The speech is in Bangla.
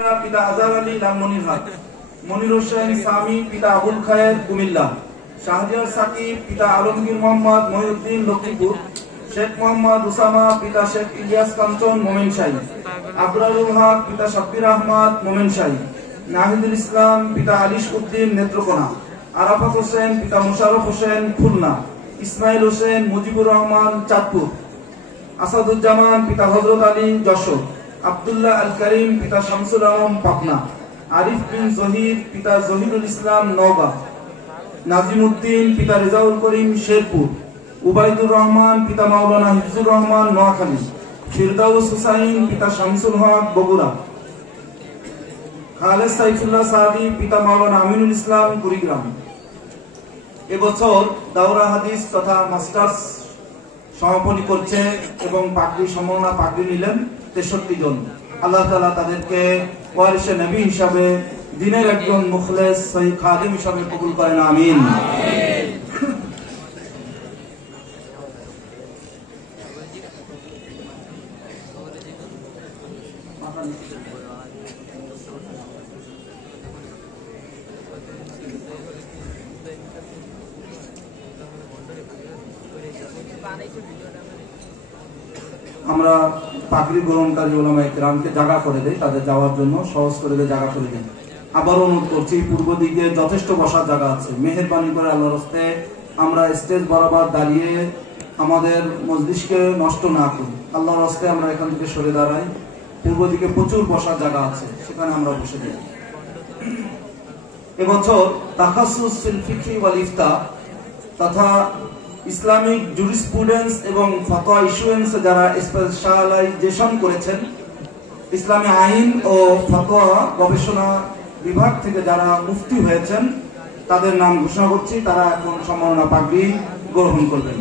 পিতা আজহার আলী লালমনিরহাট, মনির হোসেন সামি পিতা আবুল খায়ের কুমিল্লা, শাহরিয়ার সাকিব পিতা আলমগীর মোহাম্মদ মহিউদ্দিন লক্ষ্মীপুর, শেখ মোহাম্মদ উসামা পিতা শেখ ইলিয়াস কাঞ্চন মোমেনশাহী, আবরারুল হক পিতা শাব্বির আহমদ মোমেনশাহী, নাহিদুল ইসলাম পিতা আলিশ উদ্দিন নেত্রকোনা, আরাফাত হোসেন পিতা মোশাররফ হোসেন খুলনা, ইসমাইল হোসেন মুজিবুর রহমান চাঁদপুর, আসাদুজ্জামান পিতা হযরত আলী যশোর, আব্দুল্লাহ আল করিম পিতা শামসুল আলম পাবনা, আরিফ বিন জহির পিতা জহিরুল ইসলাম নওগাঁ, নাজিমউদ্দিন পিতা রেজাউল করিম শেরপুর, উবাইদুর রহমান পিতা মাওলানা হিফজুর রহমান নোয়াখালী, ফিরদাউস হুসাইন পিতা শামসুল হক বগুড়া, খালেদ সাইফুল্লাহ সাদি পিতা মাওলানা আমিনুল ইসলাম কুড়িগ্রাম। এবছর দাওরা হাদিস তথা মাস্টার্স সমাপনী করছে এবং পাগড়ি সম্মাননা পাগড়ি নিলেন 63 জন। আল্লাহ তাআলা তাদেরকে ওয়ারিসে নবী হিসাবে দ্বীনের একজন মুখলেস সহি খাদিম হিসাবে কবুল করেন, আমিন। আমরা পাগড়ি গ্রহণকারী উলামায়ে কেরামকে জায়গা করে দেই, তাদের যাওয়ার জন্য সহজ করে দেয়, জায়গা করে দেয়। আবার অনুরোধ করছি, পূর্ব দিকে যথেষ্ট বসার জায়গা আছে, মেহেরবানি করে আল্লাহর রাস্তে আমরা স্টেজ বরাবর দাঁড়িয়ে আমাদের মজলিসকে নষ্ট না করি। আল্লাহর রাস্তে আমরা এখান থেকে সরে দাঁড়াই, পূর্ব দিকে প্রচুর বসার জায়গা আছে, সেখানে আমরা বসে যাই। এবছর তাখাসসুস ফিল ফিকহি ওয়াল ইফতা তথা ইসলামিক জুরিসপ্রুডেন্স এবং ফতোয়া ইস্যুয়েন্সে যারা স্পেশালাইজেশন করেছেন, ইসলামী আইন ও ফতোয়া গবেষণা বিভাগ থেকে যারা মুফতি হয়েছেন, তাদের নাম ঘোষণা করছি। তারা এখন সম্মাননা পাগড়ি গ্রহণ করবেন।